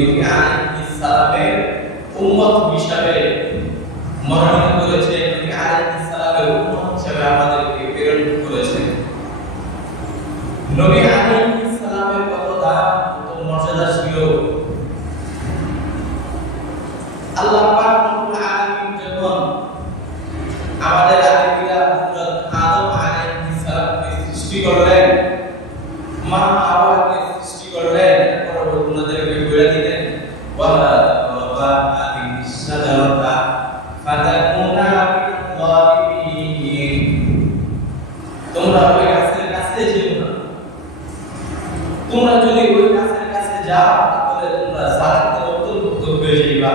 নবী আলাইহিস সালামের উম্মত হিসাবে মনোনীত করেছে, নবী আলাইহিস সালামের উম্মত হিসাবে আমাদেরকে প্রেরণ করেছে। নবী আলাইহিস সালামের কত দাম, কত মর্যাদা ছিল। আল্লাহ পাক রব্বুল আলামিন যখন আমাদের আদি পিতা হযরত আদম আলাইহিস সালামকে সৃষ্টি করলেন, মা হাওয়াকে সৃষ্টি করলেন, পরবর্তীদেরকে বলে দিলেন ওয়ালা তাকরাবা হাদিহিস শাজারাতা ফাতাকুনা মিনাল যালিমিন। তোমরা ওই গাছের কাছে যেও না, তোমরা যদি ওই গাছের কাছে যাও তাহলে তোমরা জান্নাতের অন্তর্ভুক্ত হয়ে যাইবা।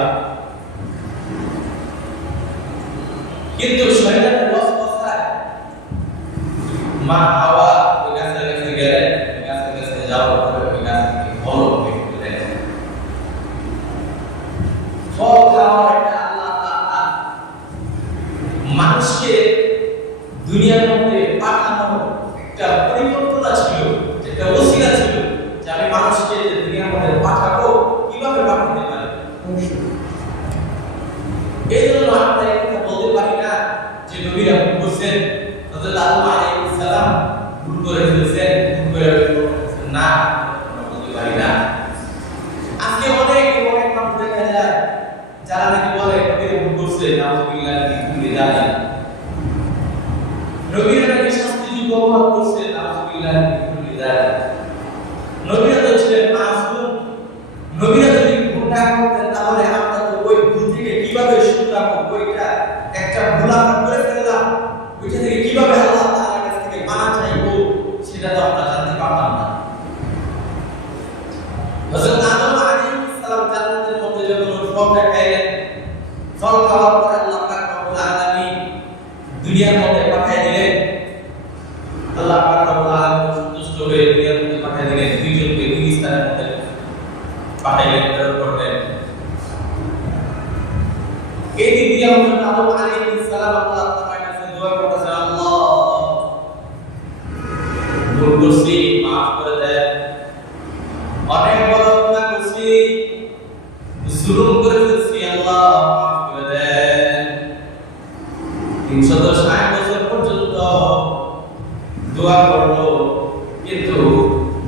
কিন্তু শয়তানের ওয়াসওয়াসায় মা হাওয়া ওই গাছের কাছে গেলেন, ওই গাছের কাছে যাওয়ার পরে ওই গাছ থেকে ফল পেয়ে গেলেন। ফল খাওয়ার একটা আল্লাহ তাআলা মানুষকে দুনিয়ার মধ্যে পাঠানোর একটা পরিকল্পনা ছিল, একটা ওসিলা ছিল যে আমি মানুষকে দুনিয়ার মধ্যে পাঠাবো, কিভাবে পাঠাতে পারি। এই জন্য আমরা এই কথা বলতে পারি না যে নবীরা ভুল করছেন, হযরত আদম আলাইহিস সালাম ভুল করে ফেলেছেন, ভুল করে ফেলেছেন না, আমরা বলতে পারি না। আজকে অনেক মানুষ দেখা যায় যারা নাকি বলে নবীরা ভুল করছে, নাউযুবিল্লাহ মিন যালিক, নবীরা নাকি শাস্তিযোগ্য অপরাধ করছে, নাউযুবিল্লাহ মিন যালিক। নবীরা তো ছিলেন মাসুম, নবীরা যদি ভুল না করতেন তাহলে আমরা তো ওই ভুল থেকে কিভাবে শুধরাবো, ওইটা একটা ভুল আমরা করে ফেললাম, ওইটা থেকে কিভাবে আল্লাহ তাআলার কাছ থেকে মানা চাইবো সেটা তো আমরা জানতে পারতাম না। হযরত আদম আলাইহিস সালাম জান্নাতের মধ্যে যখন ফলটা খাইলেন, ফল খাওয়ার পর আল্লাহ পাক রব্বুল আলামিন দুনিয়ার মধ্যে পাঠিয়ে দিলেন। আল্লাহ পাক রব্বুল আলামিন সন্তুষ্ট হয়ে দুনিয়ার মধ্যে পাঠিয়ে দিলেন, দুইজনকে দুই স্থানের মধ্যে পাঠাইলেন, প্রেরণ করলেন। এই দিক দিয়ে হযরত আদম আলাইহিস সালাম আল্লাহ তাআলার কাছে দোয়া করতেছেন, আল্লাহ ভুল করছি, মাফ করে দেন, অনেক বড় গুনাহ করছি, জুলুম করে ফেলছি, আল্লাহ মাফ করে দেন। 360 বছর পর্যন্ত দোয়া করলো, কিন্তু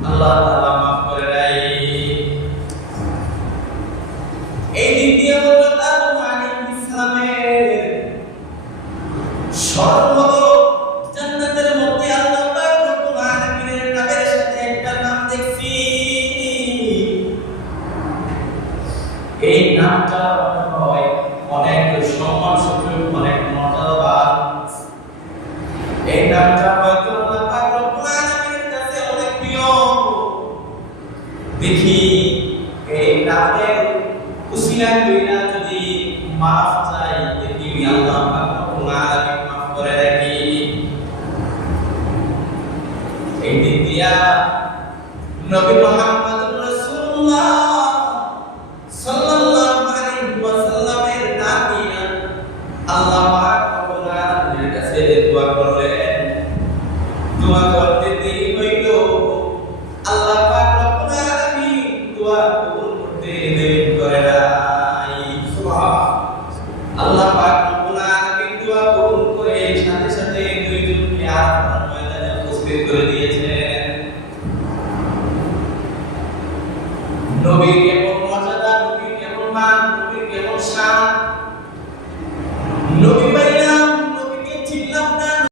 আল্লাহ তাআলা মাফ করে নাই। এই দিক দিয়ে হযরত আদম আলাইহিস সালামের স্মরণ হলো জান্নাতের মধ্যে আল্লাহ পাক রব্বুল আলামিনের নামের সাথে একটা নাম দেখছি, এই নামটা হয় অনেক সম্মানসূচক, অনেক মর্যাদাবান। এই নামটা হয়তো আল্লাহ পাক রব্বুল আলামিনের কাছে অনেক প্রিয়। দেখি এই নামের উসিলা কইরা যদি মাফ চাই, দেখি আল্লাহ পাক রব্বুল আলামিন মাফ করে নাকি। এই দিক দিয়া নবী মুহাম্মদুর রাসূলুল্লাহ সাল্লাল্লাহু আলাইহি ওয়াসাল্লামের নাম নিয়ে আল্লাহ পাক রব্বুল আলামিনের কাছে দোয়া করলেন। দোয়া করতে দেরি হইল, আল্লাহ পাক রব্বুল আলামিন দোয়া কবুল করতে দেরি করে নাই। সুবহানাল্লাহ। আল্লাহ পাক রব্বুল আলামিন দোয়া কবুল করে সাথে সাথে দুইজনকে আরাফার ময়দানে উপস্থিত করে দিয়েছেন। নবীর কেমন মর্যাদা, নবীর কেমন মান, নবীর কেমন শান, নবী